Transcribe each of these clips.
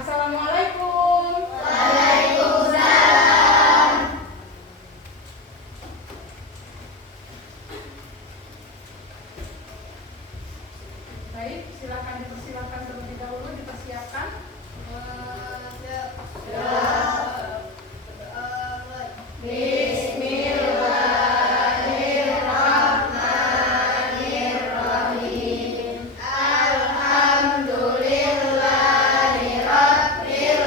Assalamualaikum. Baik, silakan dipersilakan terlebih dahulu, dipersiapkan. Bismillahirrahmanirrahim. Alhamdulillahirabbil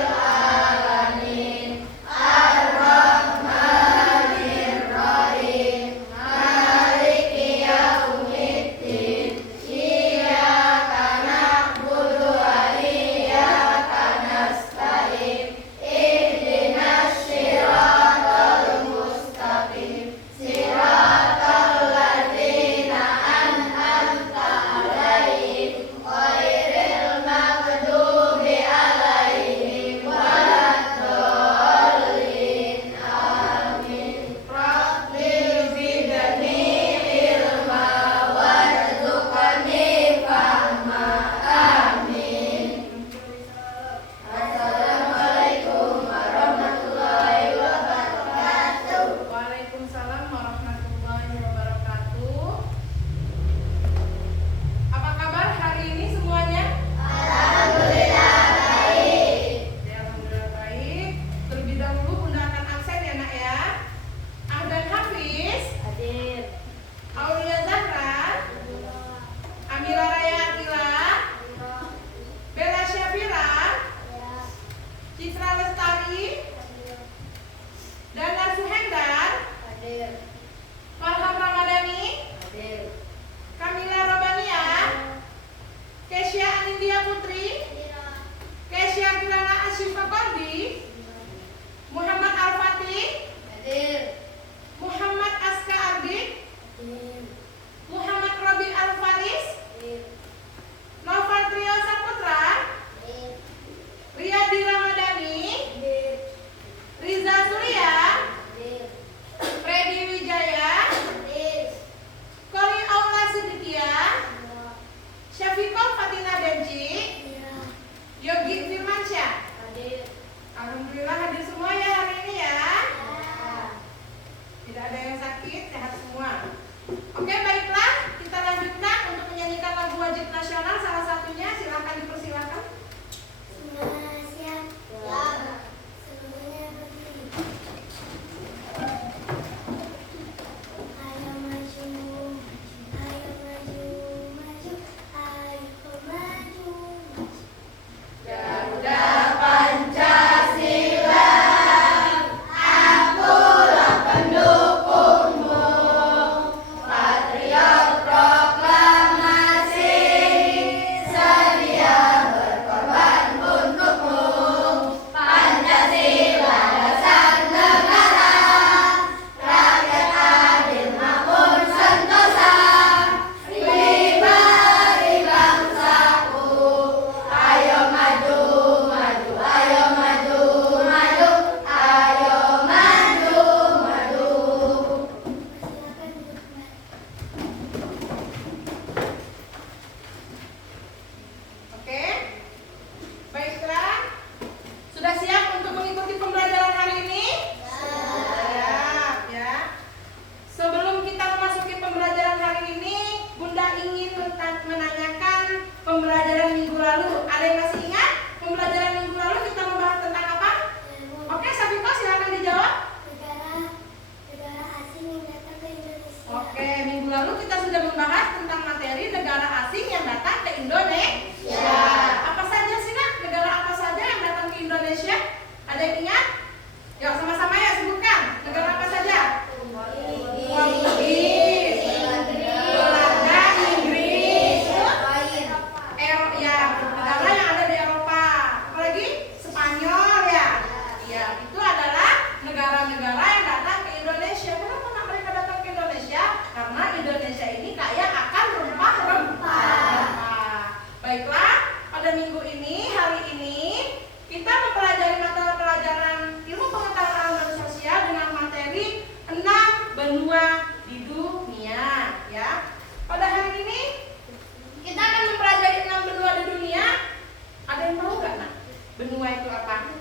Benua itu apa?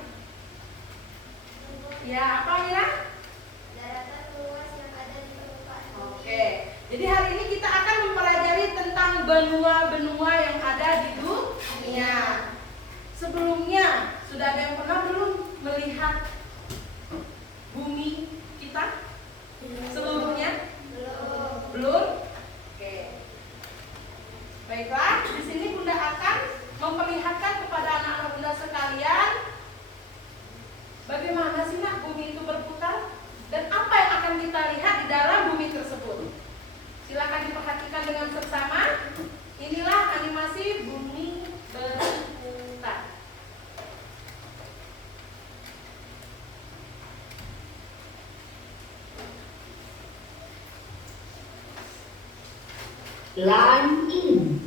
Ya, apa ya? Daratan luas yang ada di permukaan. Oke. Jadi hari ini kita akan mempelajari tentang benua-benua yang ada di dunia. Sebelumnya, sudah ada yang pernah belum melihat bumi kita seluruhnya? Belum? Oke. Baiklah, di sini Bunda akan memperlihatkan kepada anak-anak Bunda sekalian bagaimana sih nak bumi itu berputar dan apa yang akan kita lihat di dalam bumi tersebut. Silakan diperhatikan dengan seksama. Inilah animasi bumi berputar. Line in.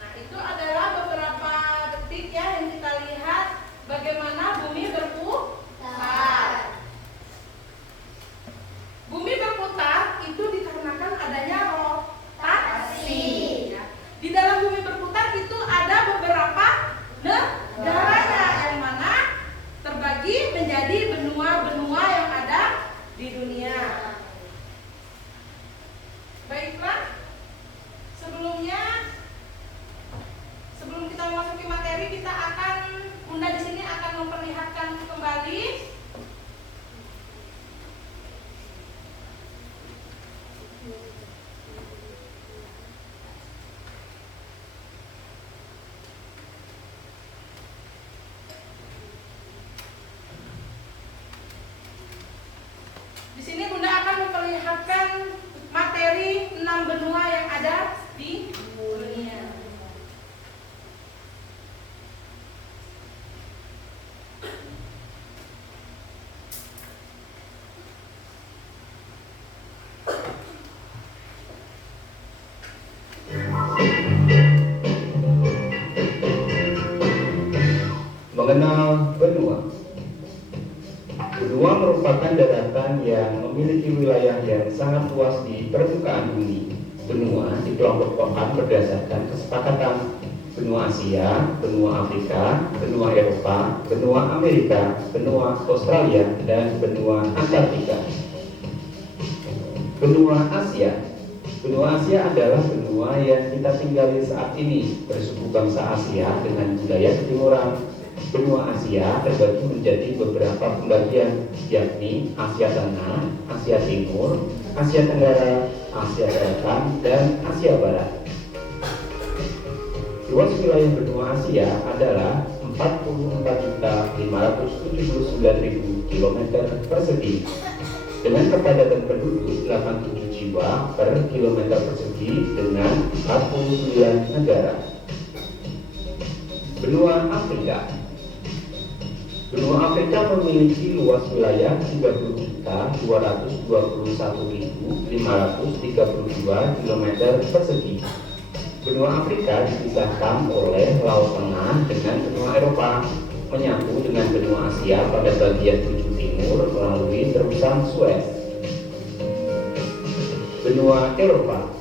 Nah, itu adalah beberapa detik ya yang kita lihat bagaimana bumi berputar. Bumi berputar itu dikarenakan adanya rotasi. Ya. Di dalam bumi berputar itu ada beberapa negaranya yang mana terbagi menjadi benua-benua yang ada di dunia. Baiklah, sebelum kita memasuki materi, kita akan Bunda di sini akan memperlihatkan kembali di sini Bunda akan memperlihatkan materi 6 benua yang ada di dunia. Mengenal benua. Benua merupakan daratan yang memiliki wilayah yang sangat luas di permukaan bumi. Benua dikelompokkan berdasarkan kesepakatan benua Asia, benua Afrika, benua Eropa, benua Amerika, benua Australia, dan benua Antartika. Benua Asia. Benua Asia adalah benua yang kita tinggali saat ini, bersuku bangsa Asia dengan budaya ketimuran. Benua Asia terbagi menjadi beberapa pembagian, yakni Asia Tengah, Asia Timur, Asia Tenggara, Asia Selatan, dan Asia Barat. Luas wilayah benua Asia adalah 44.579.000 km persegi dengan kepadatan penduduk 87 jiwa per kilometer persegi dengan 49 negara. Benua Afrika. Benua Afrika memiliki luas wilayah 30.221.532 km persegi. Benua Afrika dipisahkan oleh Laut Tengah dengan benua Eropa, menyatu dengan benua Asia pada bagian ujung timur melalui terusan Suez. Benua Eropa.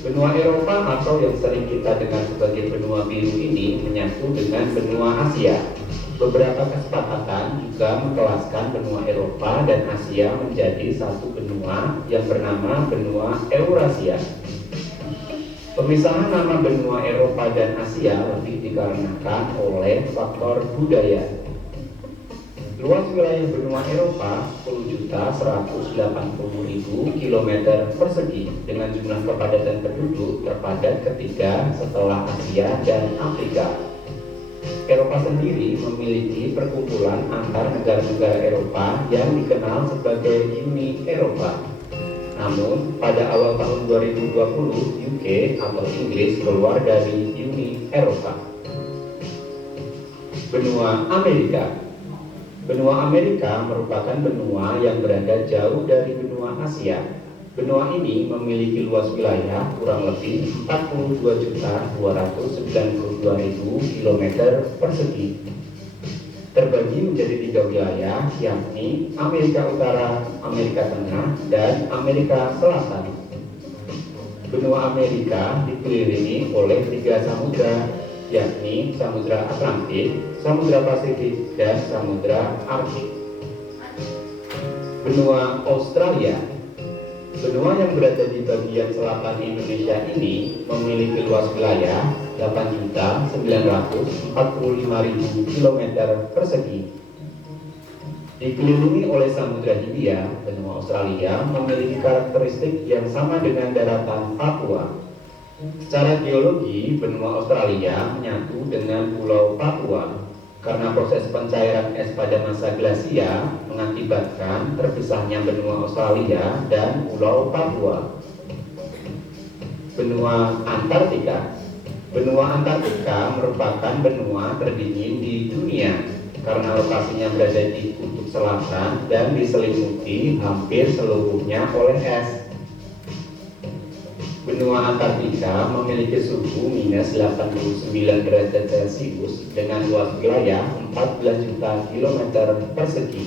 Benua Eropa atau yang sering kita dengar sebagai benua biru ini menyatu dengan benua Asia. Beberapa kesepakatan juga mengelaskan benua Eropa dan Asia menjadi satu benua yang bernama benua Eurasia. Pemisahan nama benua Eropa dan Asia lebih dikarenakan oleh faktor budaya. Luas wilayah benua Eropa 10.180.000 km persegi dengan jumlah kepadatan penduduk terpadat ketiga setelah Asia dan Afrika. Eropa sendiri memiliki perkumpulan antar negara-negara Eropa yang dikenal sebagai Uni Eropa. Namun, pada awal tahun 2020, UK atau Inggris keluar dari Uni Eropa. Benua Amerika. Benua Amerika merupakan benua yang berada jauh dari benua Asia. Benua ini memiliki luas wilayah kurang lebih 42.292.000 km persegi. Terbagi menjadi 3 wilayah, yakni Amerika Utara, Amerika Tengah, dan Amerika Selatan. Benua Amerika dikelilingi oleh 3 samudra, yakni Samudra Atlantik, Samudra Pasifik, dan Samudra Arktik. Benua Australia. Benua yang berada di bagian selatan Indonesia ini memiliki luas wilayah 8.945.000 km persegi. Dikelilingi oleh Samudra Hindia, benua Australia memiliki karakteristik yang sama dengan daratan Papua. Secara geologi, benua Australia menyatu dengan Pulau Papua karena proses pencairan es pada masa glasial mengakibatkan terpisahnya benua Australia dan Pulau Papua. Benua Antartika. Benua Antartika merupakan benua terdingin di dunia karena lokasinya berada di kutub selatan dan diselimuti hampir seluruhnya oleh es. Benua Antartika memiliki suhu minus 89 derajat Celcius dengan luas wilayah 14 juta kilometer persegi.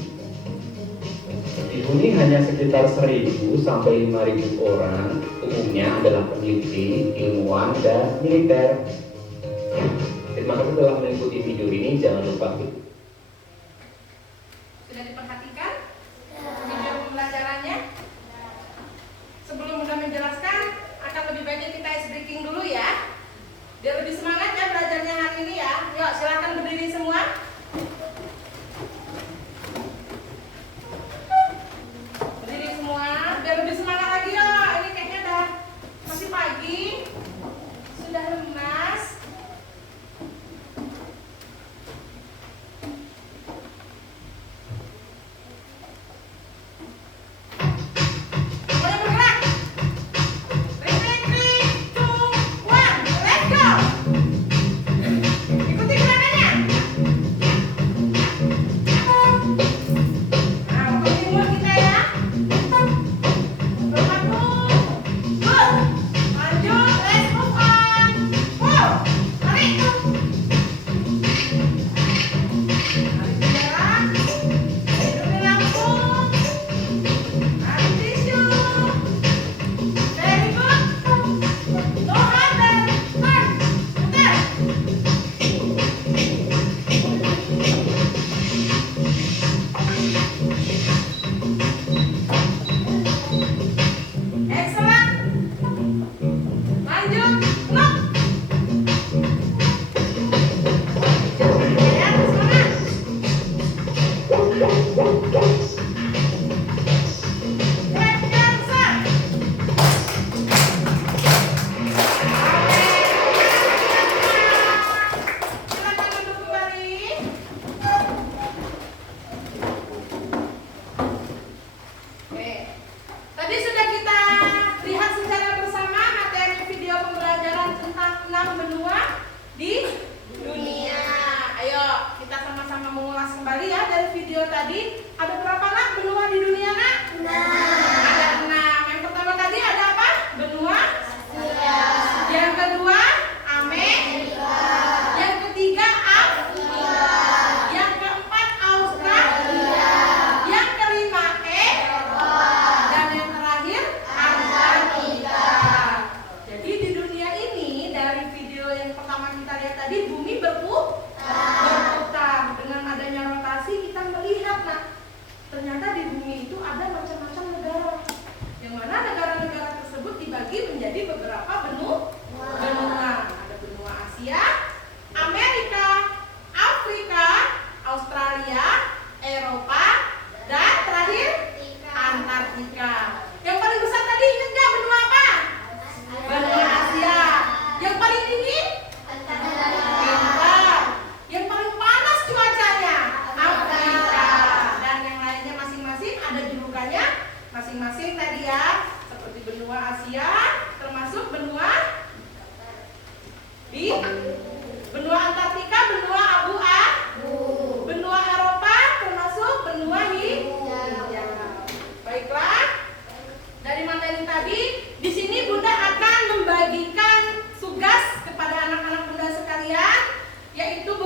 Di bumi hanya sekitar 1.000 sampai 5.000 orang, umumnya adalah peneliti, ilmuwan, dan militer. Terima kasih telah mengikuti video ini. Jangan lupa Sudah diperhatikan video pembelajarannya? Sebelum mudah menjelaskan, akan lebih baiknya kita ice breaking dulu ya. Biar lebih semangat ya belajarnya hari ini ya. Yuk silakan berdiri semua. Berdiri semua, biar lebih semangat lagi ya. Ini kayaknya udah masih pagi, sudah lemas. Ternyata di bumi itu ada macam-macam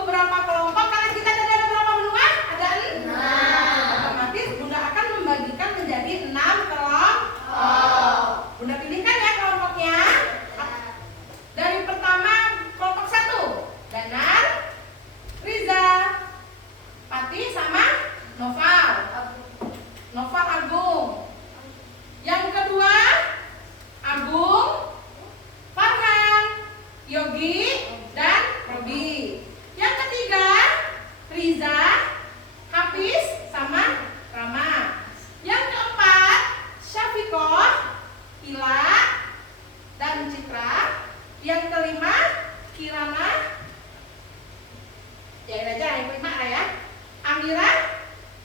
beberapa kelompok karena kita ada berapa benua? Ada 6. Otomatis Bunda akan membagikan menjadi 6 kelompok. Bunda pilihkan ya kelompoknya. Dari pertama kelompok 1, Danar, Riza, Pati sama Noval. Noval Agung. Yang kedua Agung, Farhan, Yogi, dan Robi. Yang ketiga Riza, Hafiz, sama Rama. Yang keempat Syafiqoh, Ila, dan Citra. Yang kelima Kirana, ya aja yang kelima ya, Amira,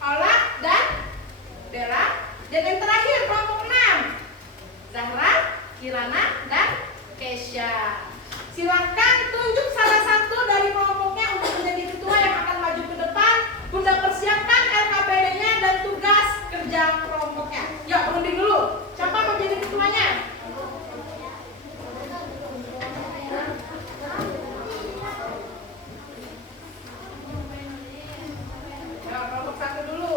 Ola, dan Bella. Dan yang terakhir kelompok 6 Zahra, Kirana, dan Kesha. Silahkan tunjuk salah satu dari kelompoknya untuk menjadi ketua yang akan maju ke depan. Bunda persiapkan LKPD-nya dan tugas kerja kelompoknya. Yuk, berunding dulu. Siapa mau jadi ketuanya? Ya, kelompok 1 dulu.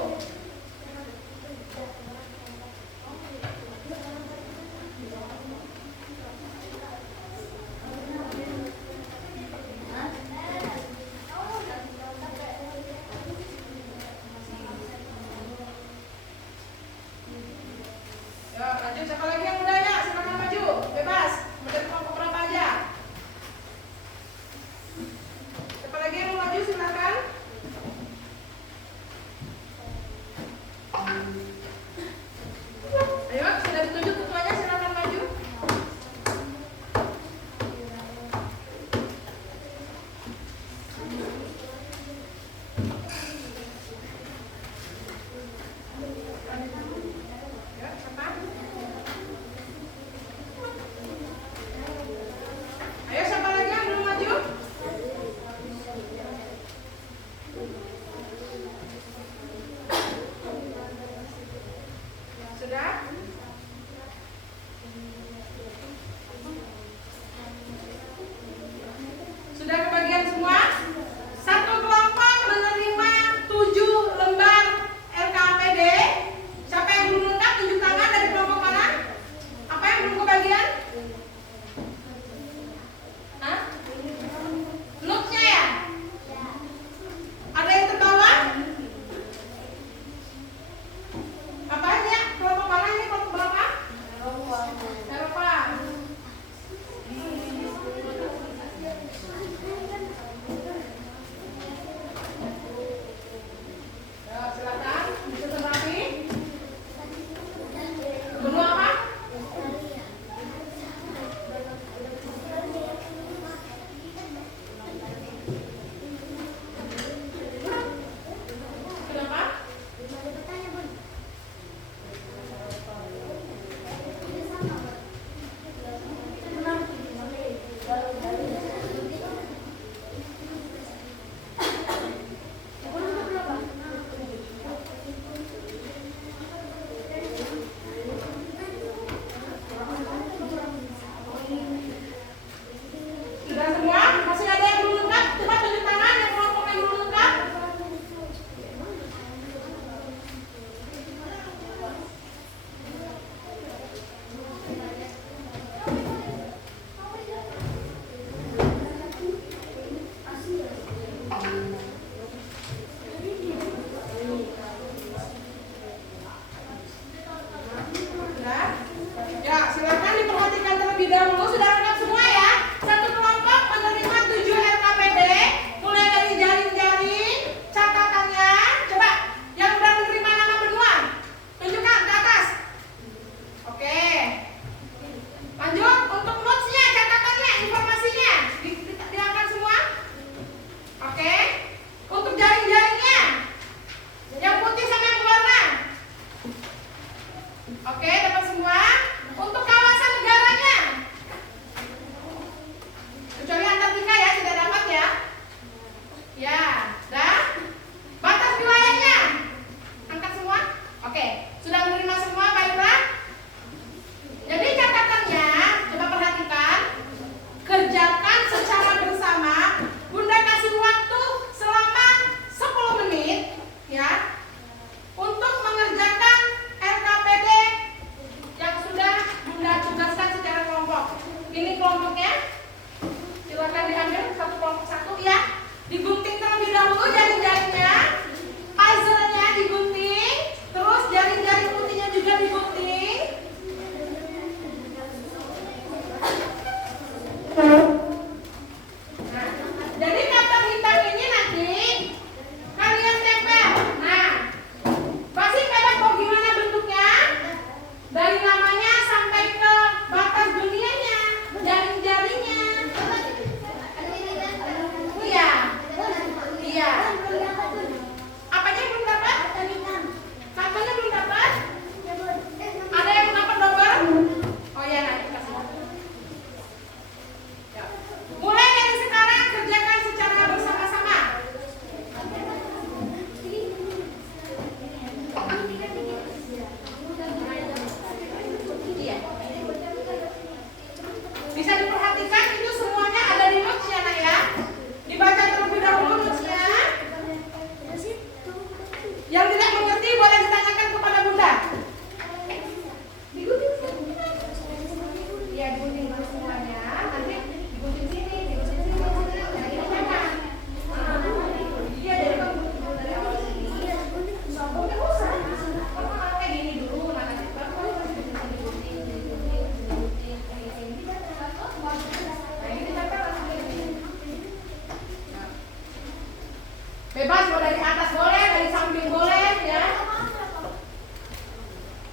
Bebas, mau dari atas boleh, dari samping boleh ya.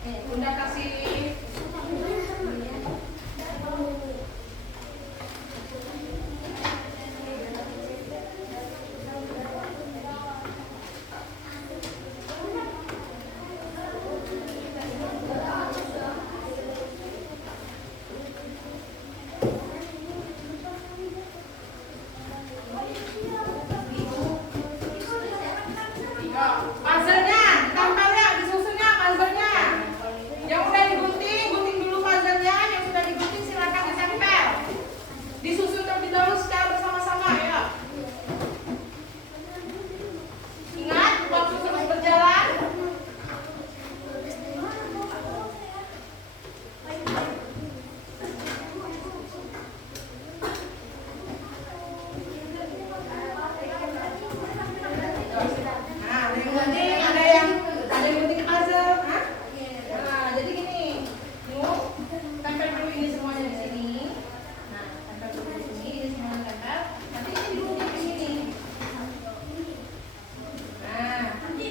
Nih, Bunda kasih. Puzzle-nya, ditempelnya, disusunnya puzzle-nya. Yang udah digunting, gunting dulu puzzle-nya. Yang sudah digunting silakan ditempel. Disusun terlebih dahulu secara bersama-sama ya. Ingat, waktu terus berjalan. Nah, ada yang gunting puzzle, hah? Nah, jadi gini, yuk tempel dulu ini semuanya di sini. Nah, tempel dulu di sini, ini semuanya tempel. Nanti ini digunting di sini. Nah, nanti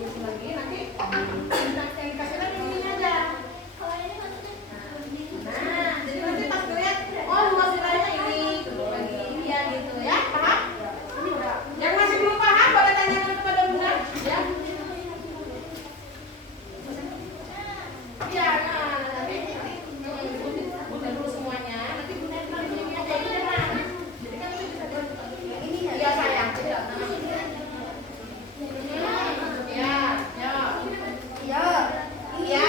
kasih lagi, nanti yang dikasih lagi ini aja. Nah, jadi nanti pas ngeliat, oh luas wilayahnya ini, bagi ini ya gitu ya, paham? Yang masih belum paham boleh tanyakan kepada Bunda, ya? Iya, nah, nanti Bunda dulu semuanya, nanti Bunda ini aja ini kan. Jadi kan itu bisa ini ya sayang. Ya.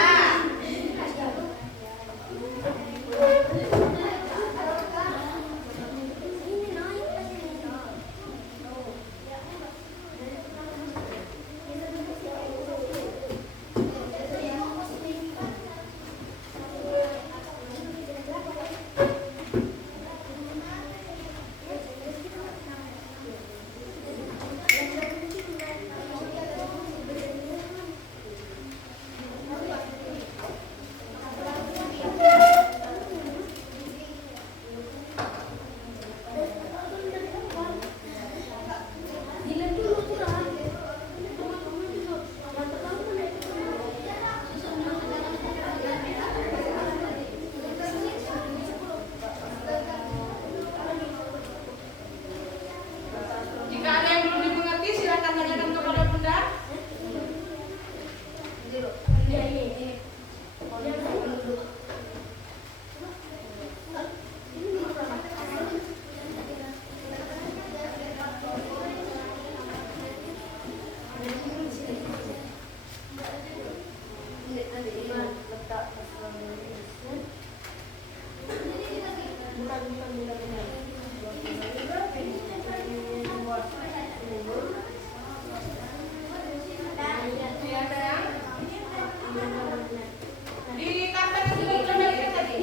Jika ada yang belum dimengerti, silakan tanyakan kepada Bunda. Ya, sayang. Di karton yang sudah kita balikin tadi.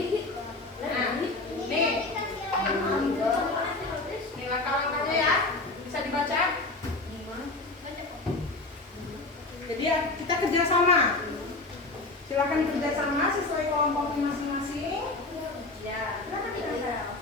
Nah, nih. Ini langkah-langkahnya ya. Bisa dibaca? Jadi ya, kita kerjasama. Silakan kerjasama sesuai kelompoknya masing-masing. Ya, silakan kita.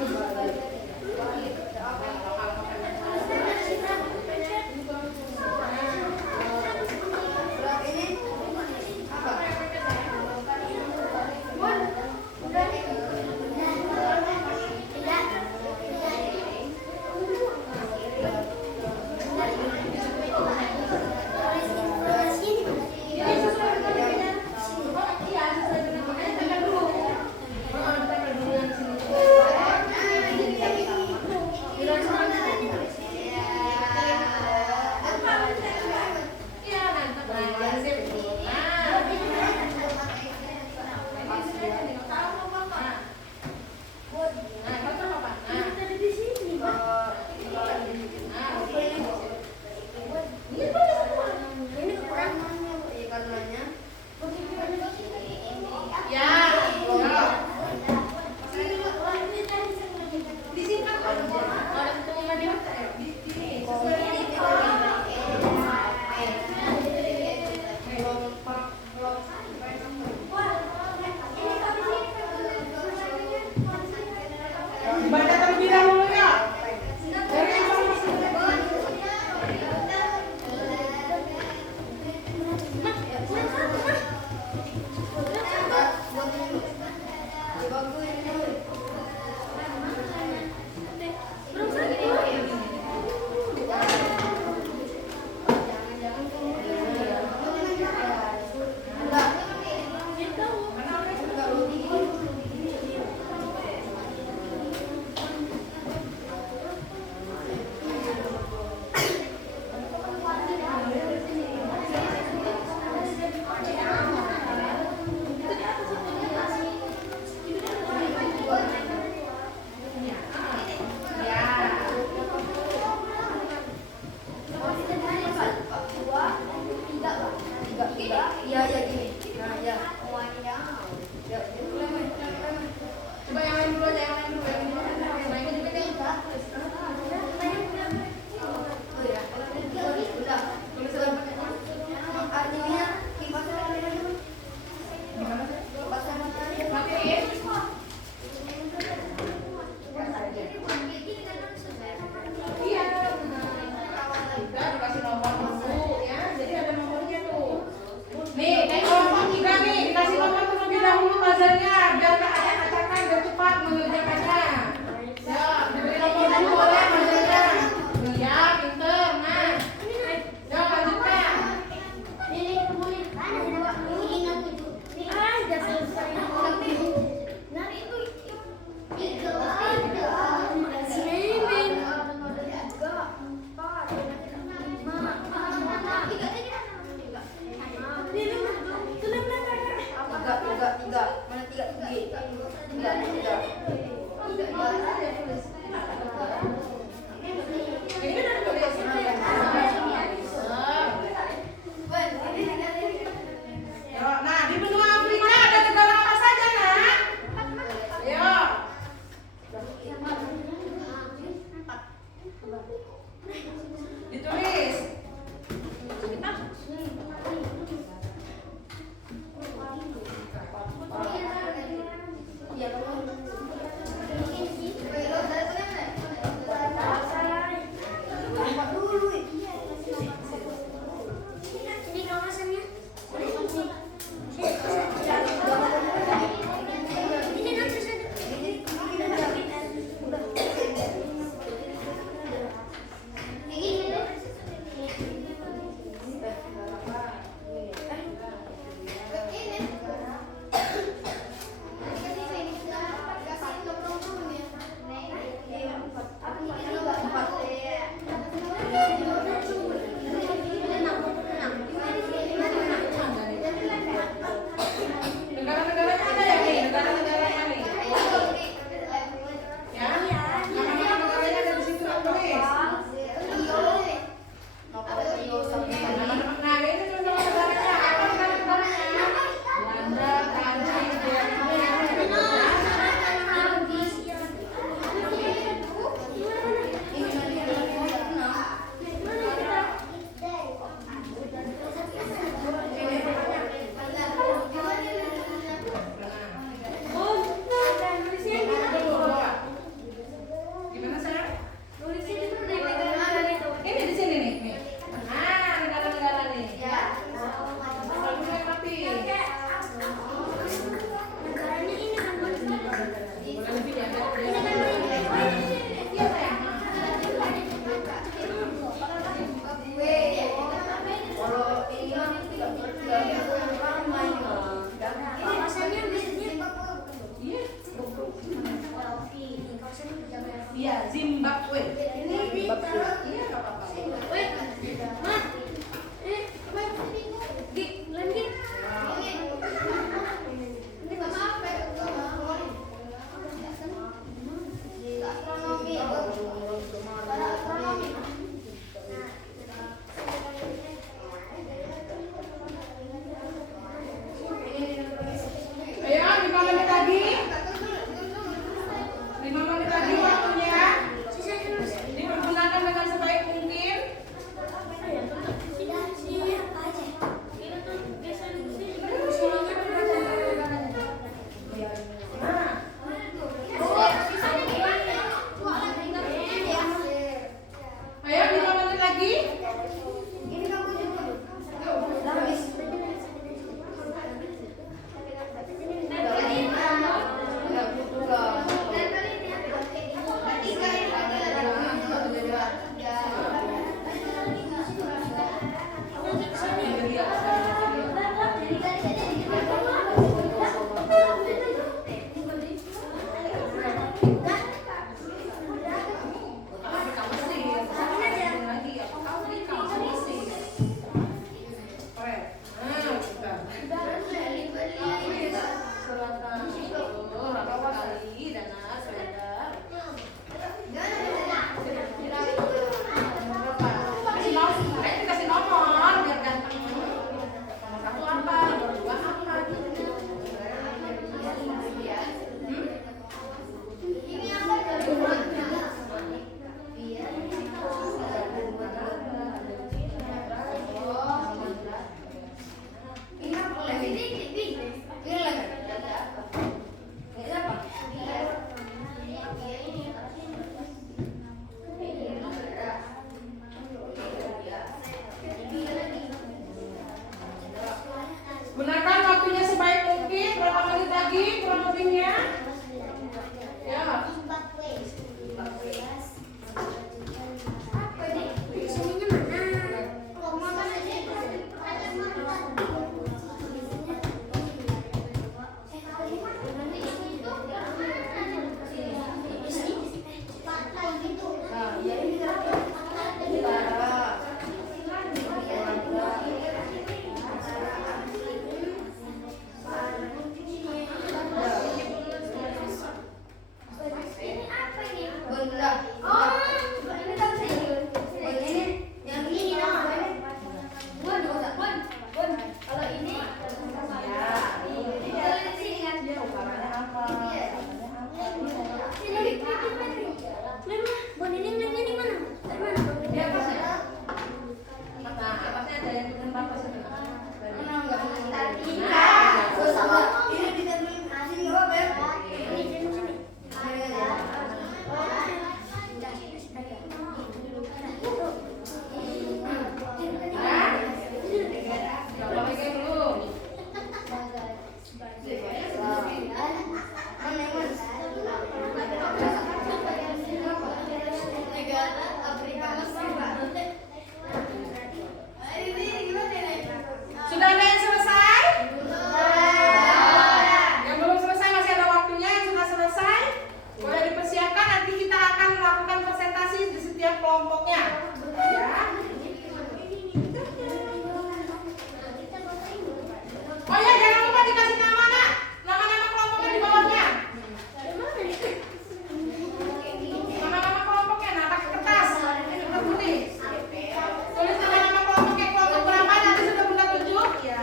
Iya, sesuai dengan namanya, tempel dulu. Tempel dulu yang di sini. Zimbabwe. Ini ditaruh. Iya, nggak apa-apa. Di lagi. Ini mama apa ya? Astronomi. Astronomi. Ayo, 5 menit lagi. 5 menit lagi waktunya. Dipergunakan dengan sebaik mungkin. Ayo, 5 menit lagi. Ini kamu juga. Habis. Kasih nomor biar ganteng. Nomor 1 apa? Nomor 2 apa? Ini apa dari ini apa lagi? Ini lagi. Ini apa? Gunakan waktunya sebaik mungkin. Berapa menit lagi kurang lebihnya? Ya. Apa ini? Sininya mana? Kalau makan aja ada mana? Ini apa ini? Benda. Oh, ini kan sini. Ini yang ini namanya. Bun. Kalau ini ya. Ini sini kan. Warnanya apa? Sini di Bun ini di mana? Dari mana? Di atas ya? Nah, atasnya ada yang tempat pasir. Mana enggak? Sama ini ditempelin sini enggak apa ya? Ini sini. Coba pegang dulu. Negara Afrika Mesir. Ini gimana nih? Sudah ada yang selesai? Yang belum selesai masih ada waktunya. Yang sudah selesai boleh dipersiapkan. Nanti kita akan melakukan presentasi di setiap kelompoknya. Ya. Oh ya, jangan lupa dikasih nama nak. Nama-nama kelompoknya di bawahnya. Nama-nama kelompoknya, nah pakai kertas putih. Tulis nama-nama kelompoknya, kelompok berapa nanti sudah bunda tunjuk. Ya.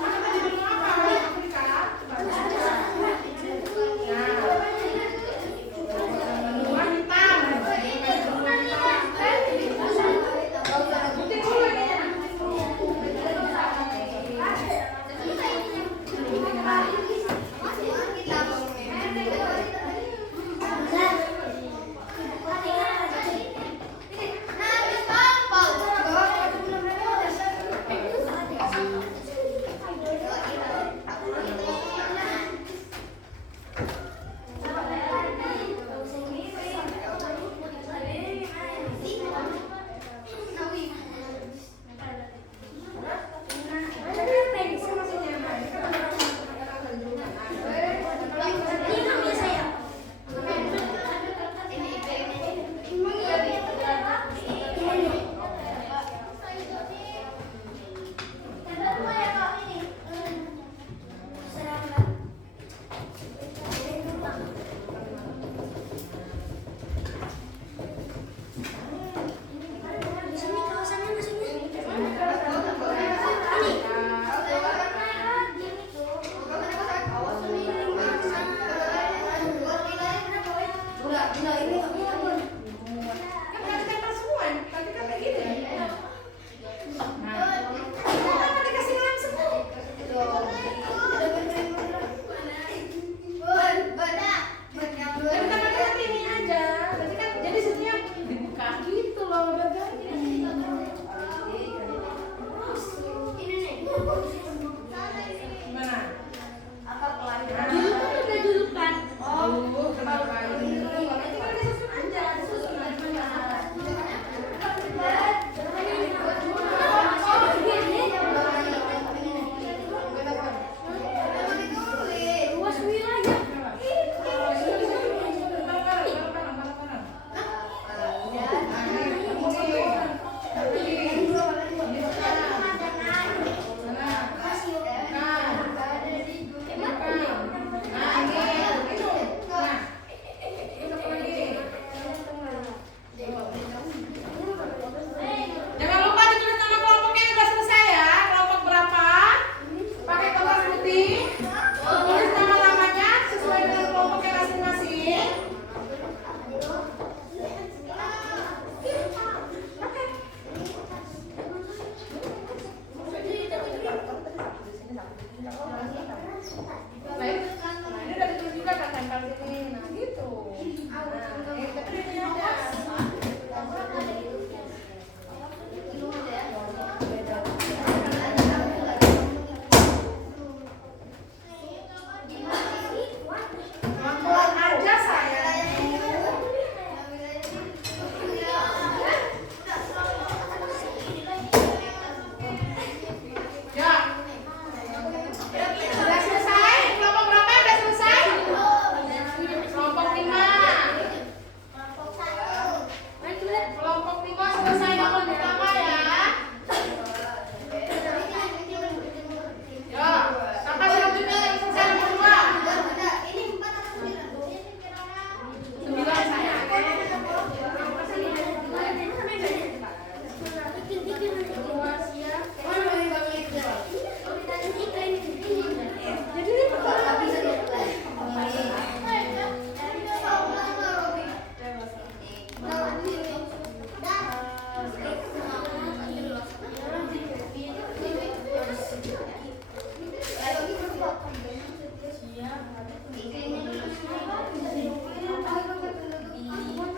Mana tadi benua apa? Afrika. Nah. Benua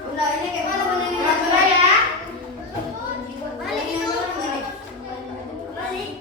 Bunda, ini kayak mana bunda ini? Coba ya. Balik itu. Balik.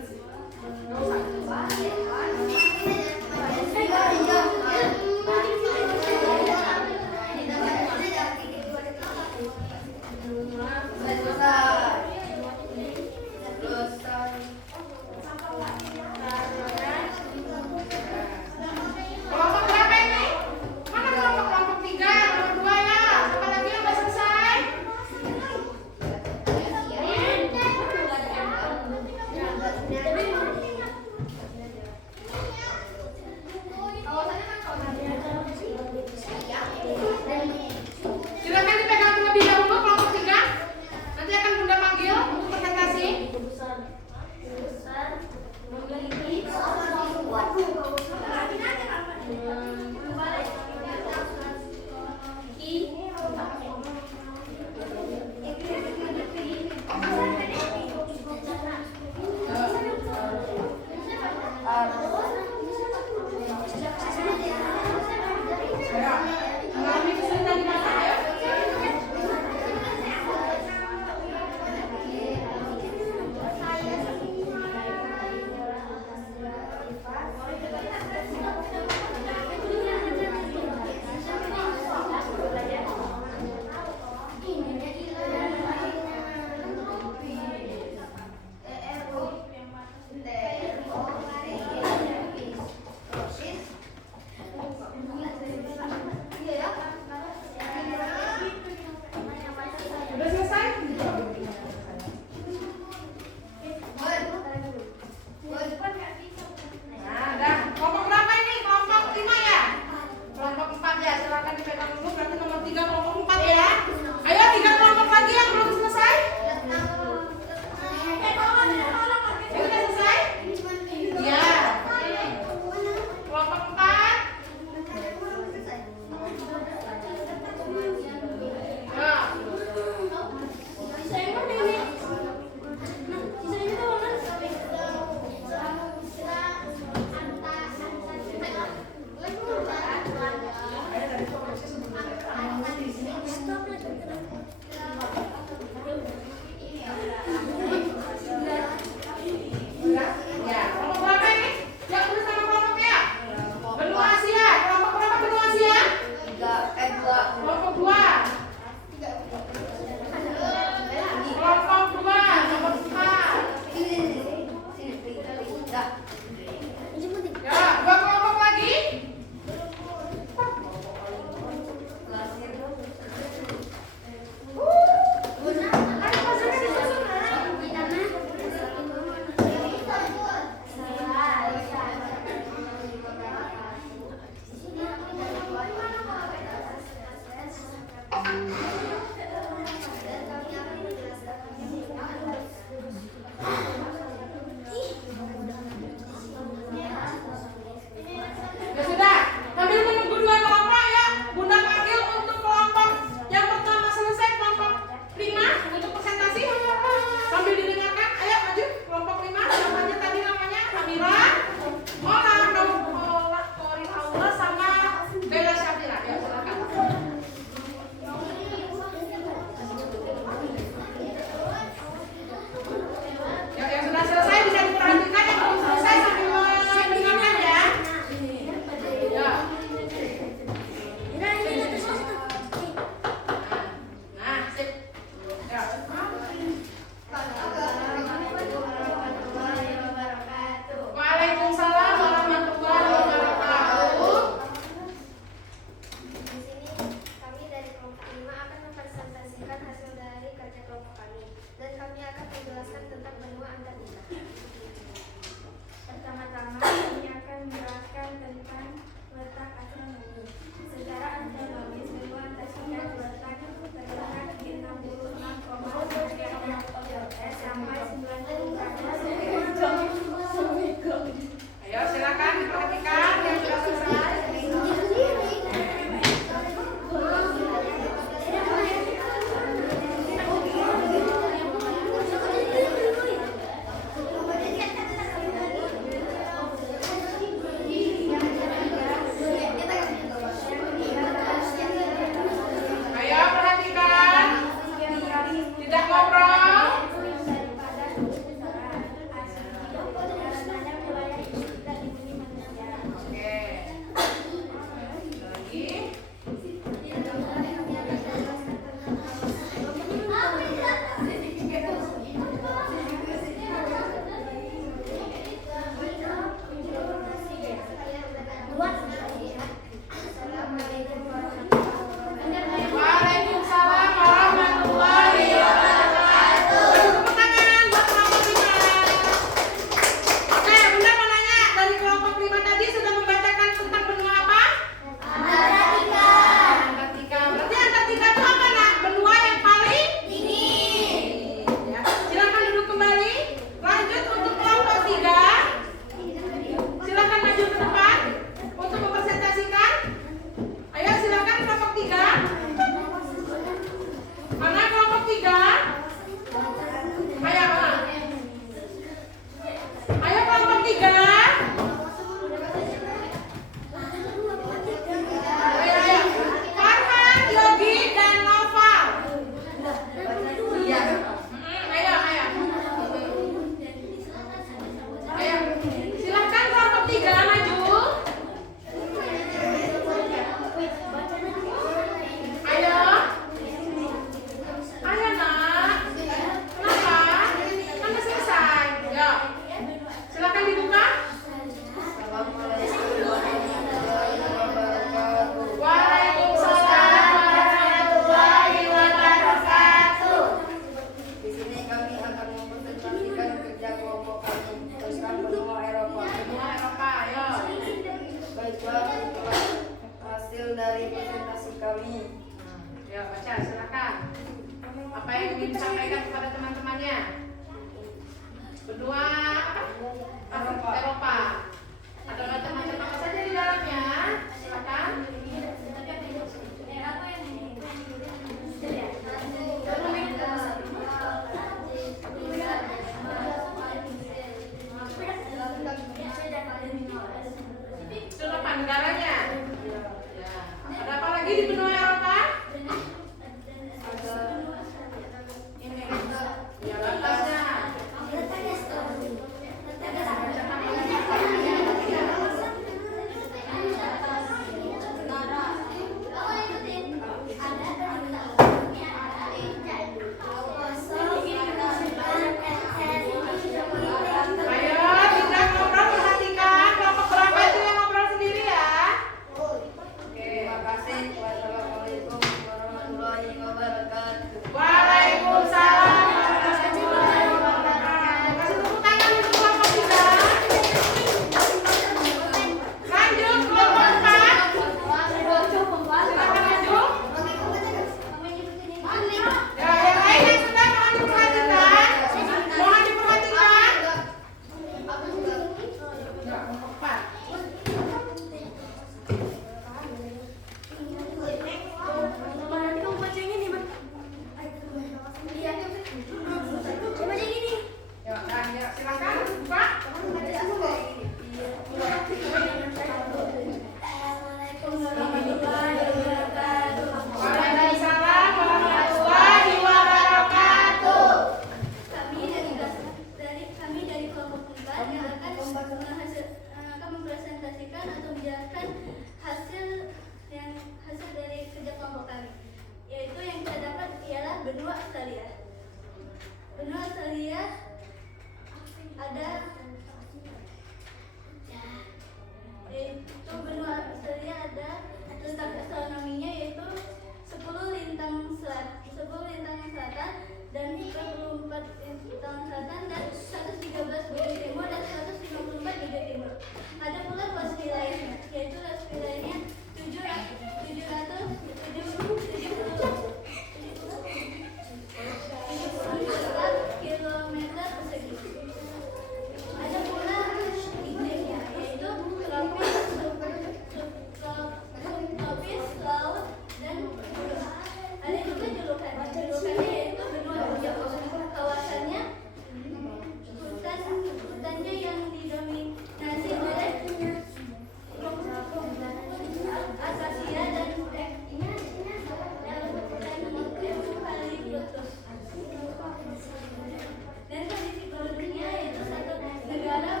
negara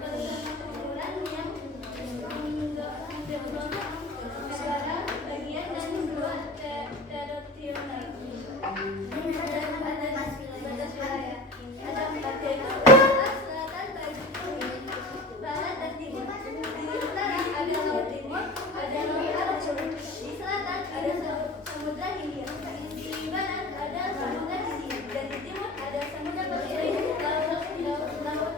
persemakmuran yang negara bagian dan dua teritorial. Ada batas wilayah. Ada empat yaitu utara, selatan, barat, dan timur. Di utara ada laut timur, ada laut Arab. Di selatan ada samudra Hindia. Di barat ada samudra Hindia. Dan di timur ada samudra Pasifik, laut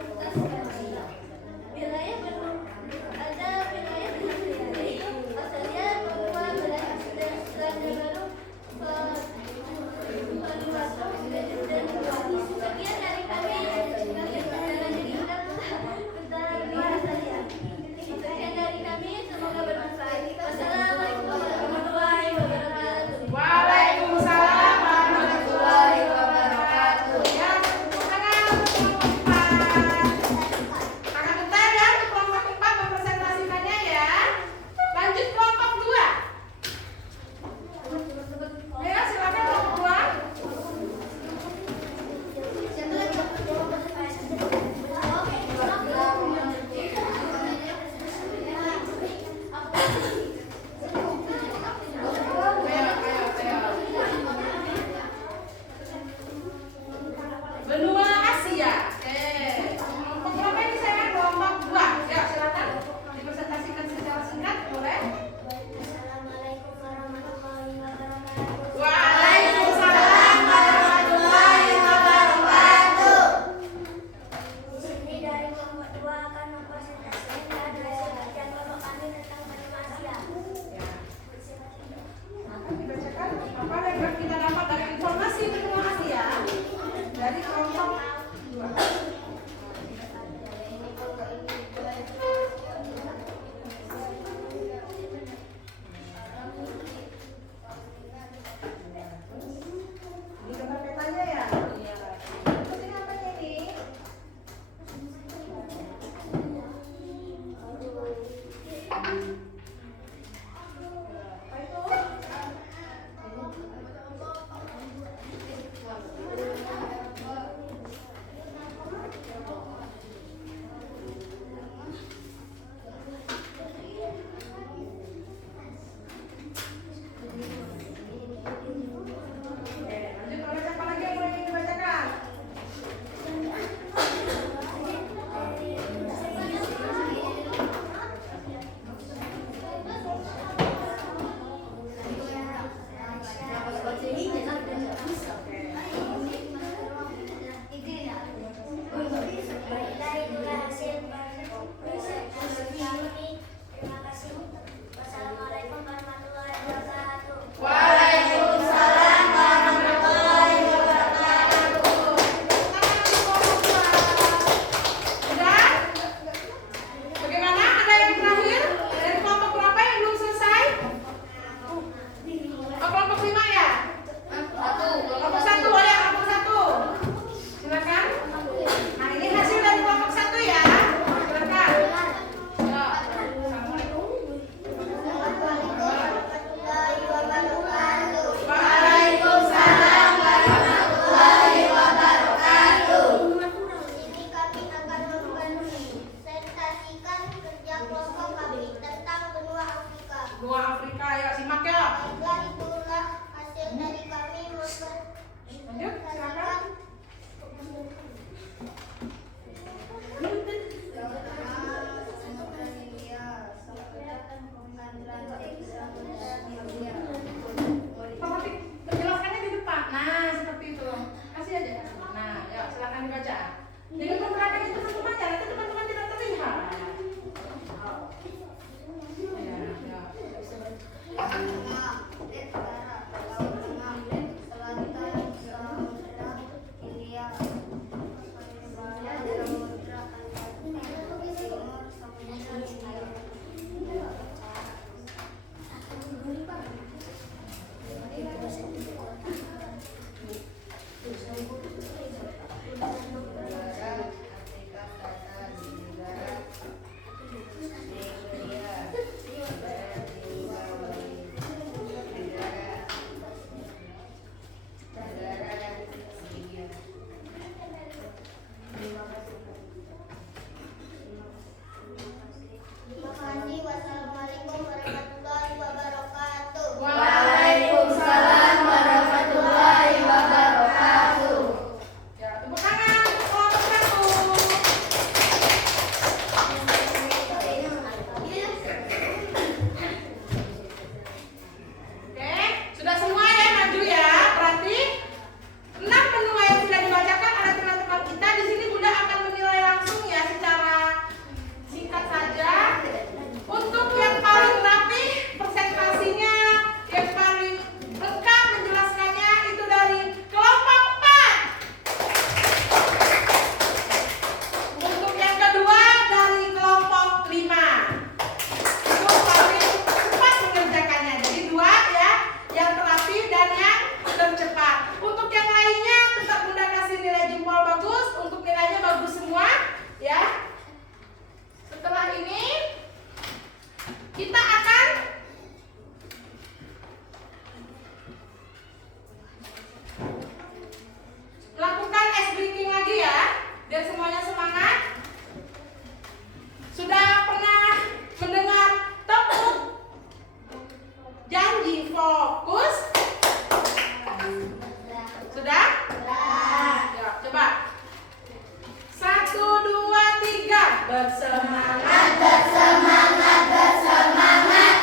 bersemangat, bersemangat, bersemangat.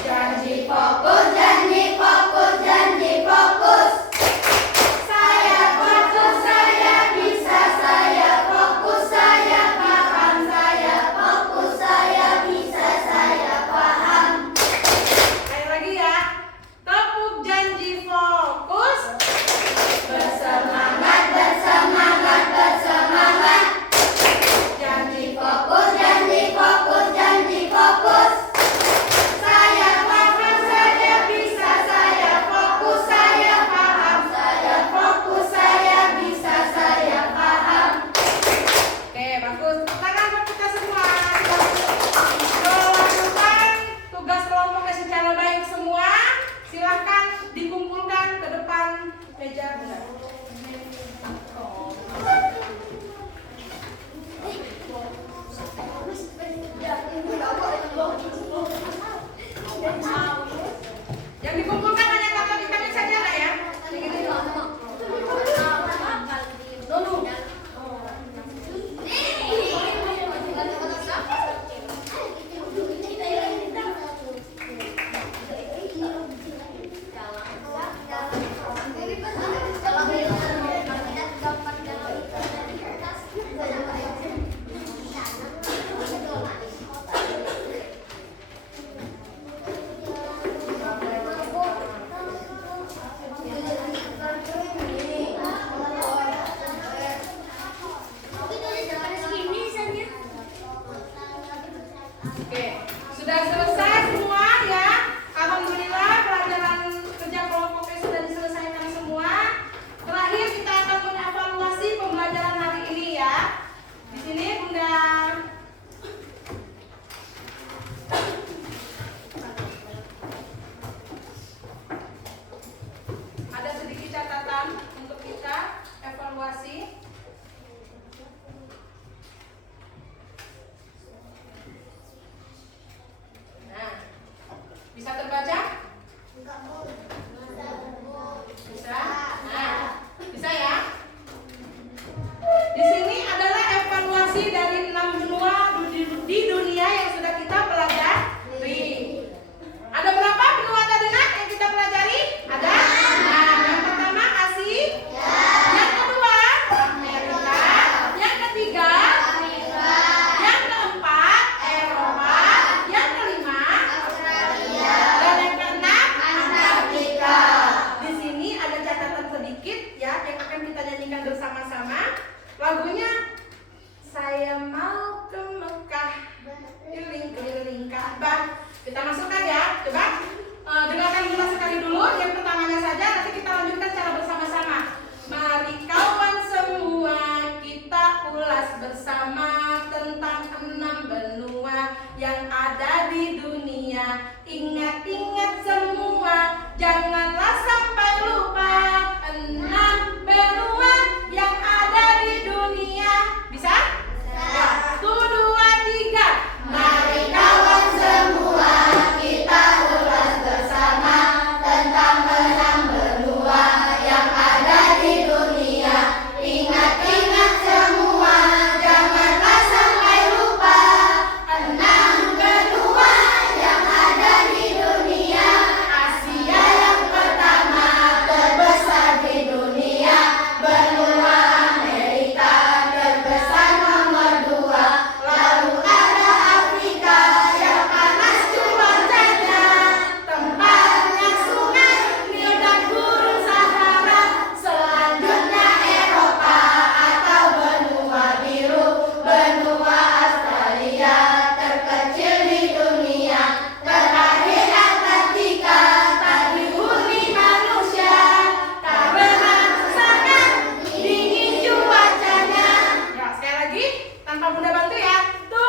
janji Fokus, janji fokus, janji fokus. Saya fokus, saya bisa, saya fokus, saya paham, saya fokus, saya bisa, saya paham. Sekali lagi ya. Tepuk janji fokus. Bersemangat, bersemangat, bersemangat. Janji Fokus, janji fokus, janji fokus. Saya paham, saya bisa, saya fokus, saya paham, saya fokus, saya bisa, saya paham. Oke, bagus. Tepuk tangan buat kita semua. Melakukan tugas kelompoknya secara baik semua. Silahkan dikumpulkan ke depan meja belajar. Yang dikumpulkan hanya kata vitamin saja lah ya. Oke, sudah selesai semua ya. Alhamdulillah pelajaran kerja kelompoknya sudah diselesaikan semua. Terakhir kita akan mengevaluasi pembelajaran hari ini ya. Di sini Bunda ada sedikit catatan untuk kita evaluasi. Nah, bisa terbaca? Bisa? Nah, bisa ya? Di sini adalah evaluasi dari 6 benua di dunia yang sudah kita pelajari. Ada berapa benua tadi nak yang kita pelajari? Ada? Nah, yang pertama Asia, yang kedua Amerika, yang ketiga yang keempat Eropa, yang kelima dan yang keenam Antartika. Di sini ada catatan sedikit ya yang akan kita nyanyikan bersama-sama. Lagunya Saya Mau ke Mekah, keliling-keliling Ka'bah. Kita masukkan ya, coba dengarkan dulu sekali dulu. Yang pertamanya saja, nanti kita lanjutkan secara bersama-sama. Mari kawan semua kita ulas bersama tentang 6 benua yang ada di dunia. Ingat-ingat semua, janganlah sampai lupa 6 benua yang ada di dunia. Bisa? Ya, 1, 2, 3. Mari kawan semua kita ulas bersama tentang 6 benua yang ada di dunia. Ingat-ingat semua, janganlah sampai lupa 6 benua yang ada di dunia. Asia yang pertama terbesar di dunia, benua Amerika terbesar nomor 2. Lalu ada Afrika yang panas cuacanya, tempatnya sungai, Nil dan gurun Sahara. Selanjutnya Eropa atau benua biru, benua Australia terkecil di dunia. Terakhir Antartika, tak dihuni manusia karena sangat dingin cuacanya. Ya, sekali lagi tanpa Bunda bantu ya. 7